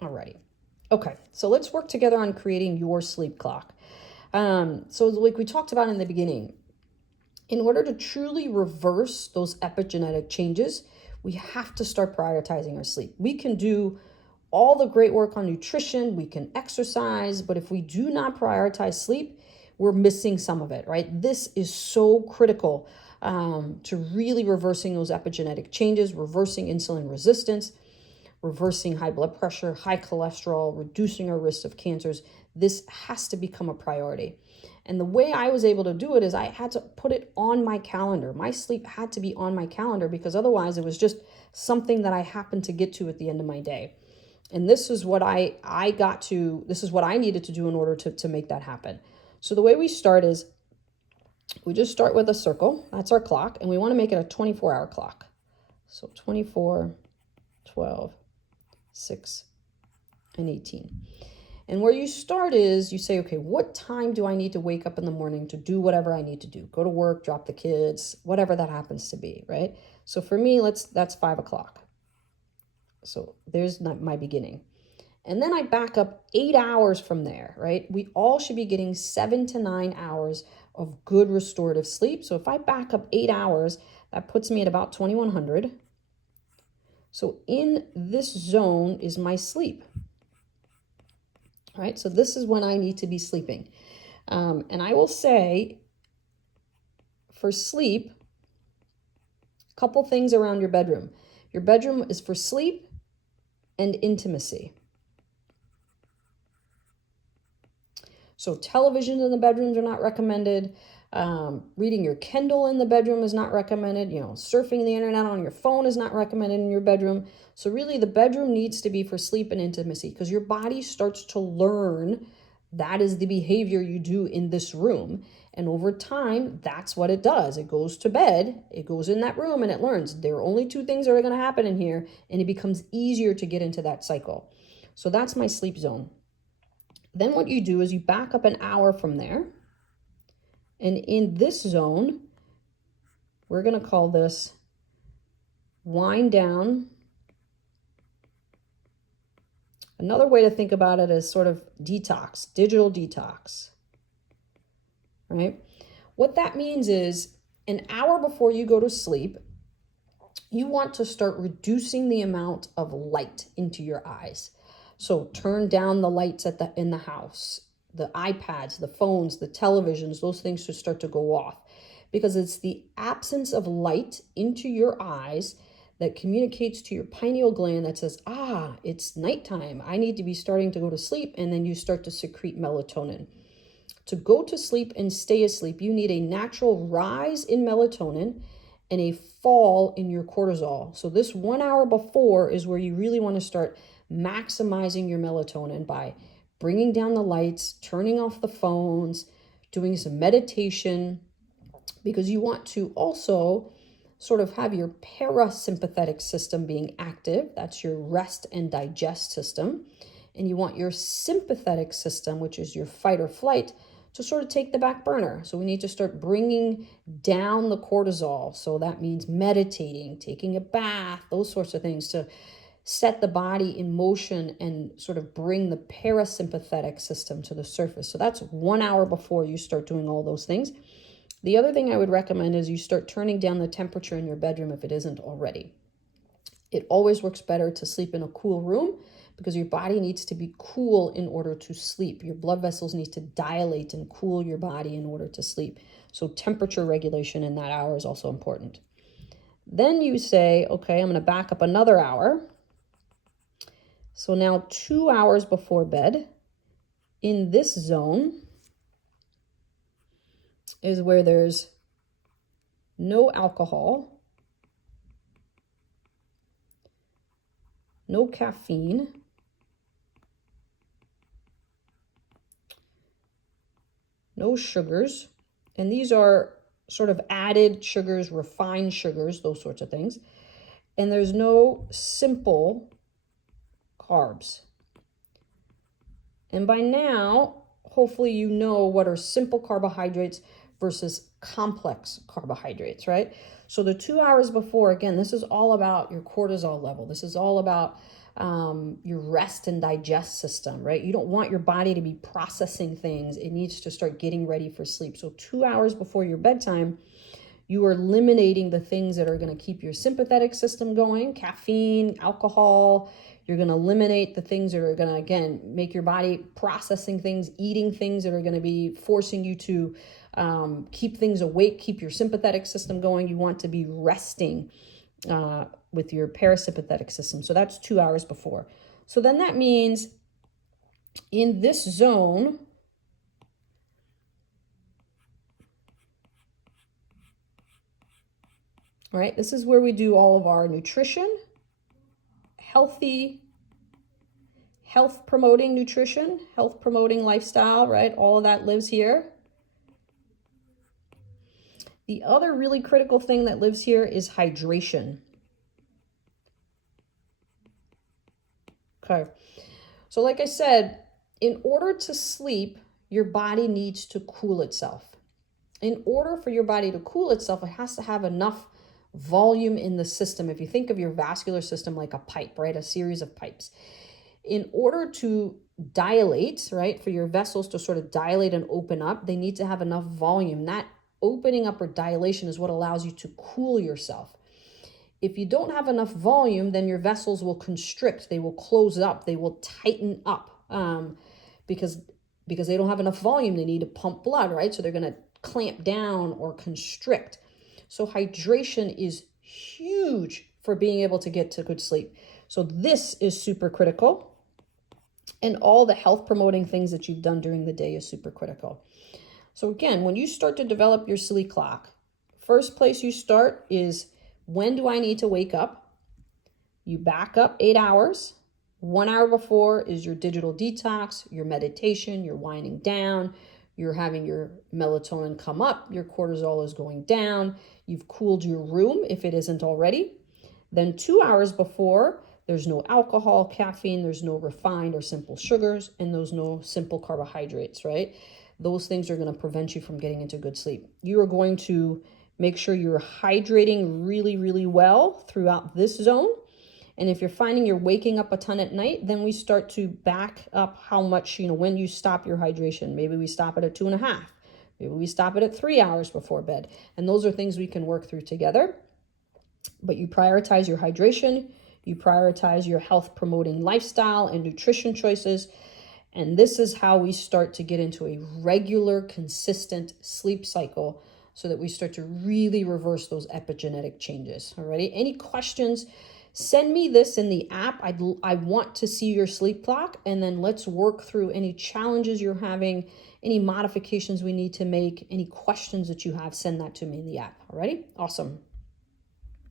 Alrighty. Okay, so let's work together on creating your sleep clock. So like we talked about in the beginning, in order to truly reverse those epigenetic changes, we have to start prioritizing our sleep. We can do all the great work on nutrition, we can exercise, but if we do not prioritize sleep, we're missing some of it, right? This is so critical to really reversing those epigenetic changes, reversing insulin resistance, reversing high blood pressure, high cholesterol, reducing our risk of cancers. This has to become a priority. And the way I was able to do it is I had to put it on my calendar. My sleep had to be on my calendar because otherwise it was just something that I happened to get to at the end of my day. And this is what this is what I needed to do in order to make that happen. So the way we start is we just start with a circle. That's our clock. And we want to make it a 24-hour clock. So 24, 12, 6, and 18. And where you start is you say, okay, what time do I need to wake up in the morning to do whatever I need to do? Go to work, drop the kids, whatever that happens to be, right? So for me, that's 5 o'clock. So there's my beginning. And then I back up 8 hours from there, right? We all should be getting 7 to 9 hours of good restorative sleep. So if I back up 8 hours, that puts me at about 2100. So in this zone is my sleep. All right, so this is when I need to be sleeping. And I will say, for sleep, a couple things around your bedroom. Your bedroom is for sleep and intimacy. So televisions in the bedrooms are not recommended. Reading your Kindle in the bedroom is not recommended. Surfing the internet on your phone is not recommended in your bedroom. So really the bedroom needs to be for sleep and intimacy because your body starts to learn that is the behavior you do in this room. And over time, that's what it does. It goes to bed, it goes in that room and it learns there are only two things that are going to happen in here. And it becomes easier to get into that cycle. So that's my sleep zone. Then what you do is you back up an hour from there. And in this zone, we're going to call this wind down. Another way to think about it is sort of detox, digital detox, right? What that means is an hour before you go to sleep, you want to start reducing the amount of light into your eyes. So turn down the lights in the house, the iPads, the phones, the televisions, those things should start to go off because it's the absence of light into your eyes that communicates to your pineal gland that says, it's nighttime. I need to be starting to go to sleep. And then you start to secrete melatonin. To go to sleep and stay asleep, you need a natural rise in melatonin and a fall in your cortisol. So this 1 hour before is where you really want to start maximizing your melatonin by bringing down the lights, turning off the phones, doing some meditation, because you want to also sort of have your parasympathetic system being active. That's your rest and digest system. And you want your sympathetic system, which is your fight or flight, to sort of take the back burner. So we need to start bringing down the cortisol. So that means meditating, taking a bath, those sorts of things to set the body in motion and sort of bring the parasympathetic system to the surface. So that's 1 hour before you start doing all those things. The other thing I would recommend is you start turning down the temperature in your bedroom if it isn't already. It always works better to sleep in a cool room because your body needs to be cool in order to sleep. Your blood vessels need to dilate and cool your body in order to sleep. So temperature regulation in that hour is also important. Then you say, okay, I'm going to back up another hour. So now 2 hours before bed, in this zone is where there's no alcohol, no caffeine, no sugars, and these are sort of added sugars, refined sugars, those sorts of things. And there's no simple carbs. And by now, hopefully you know what are simple carbohydrates versus complex carbohydrates, right? So the 2 hours before, again, this is all about your cortisol level. This is all about your rest and digest system, right? You don't want your body to be processing things. It needs to start getting ready for sleep. So 2 hours before your bedtime, you are eliminating the things that are going to keep your sympathetic system going, caffeine, alcohol. You're going to eliminate the things that are going to, again, make your body processing things, eating things that are going to be forcing you to keep things awake, keep your sympathetic system going. You want to be resting with your parasympathetic system. So that's 2 hours before. So then that means in this zone, all right, this is where we do all of our nutrition, health promoting nutrition, health promoting lifestyle, right? All of that lives here. The other really critical thing that lives here is hydration. Okay. So like I said, in order to sleep, your body needs to cool itself. In order for your body to cool itself, it has to have enough volume in the system. If you think of your vascular system like a pipe, right? A series of pipes. In order to dilate, right? For your vessels to sort of dilate and open up, they need to have enough volume. That opening up or dilation is what allows you to cool yourself. If you don't have enough volume, then your vessels will constrict. They will close up. They will tighten up because they don't have enough volume. They need to pump blood, right? So they're going to clamp down or constrict. So hydration is huge for being able to get to good sleep. So this is super critical. And all the health promoting things that you've done during the day is super critical. So again, when you start to develop your sleep clock, first place you start is, when do I need to wake up? You back up 8 hours. 1 hour before is your digital detox, your meditation, you're winding down, you're having your melatonin come up, your cortisol is going down, you've cooled your room if it isn't already. Then 2 hours before, there's no alcohol, caffeine, there's no refined or simple sugars, and there's no simple carbohydrates, right? Those things are going to prevent you from getting into good sleep. You are going to make sure you're hydrating really, really well throughout this zone. And if you're finding you're waking up a ton at night, then we start to back up how much, when you stop your hydration. Maybe we stop it at 2.5. Maybe we stop it at 3 hours before bed. And those are things we can work through together. But you prioritize your hydration, you prioritize your health promoting lifestyle and nutrition choices. And this is how we start to get into a regular, consistent sleep cycle so that we start to really reverse those epigenetic changes. Alrighty, any questions? Send me this in the app. I want to see your sleep clock, and then let's work through any challenges you're having, any modifications we need to make, any questions that you have, send that to me in the app. Alrighty, awesome.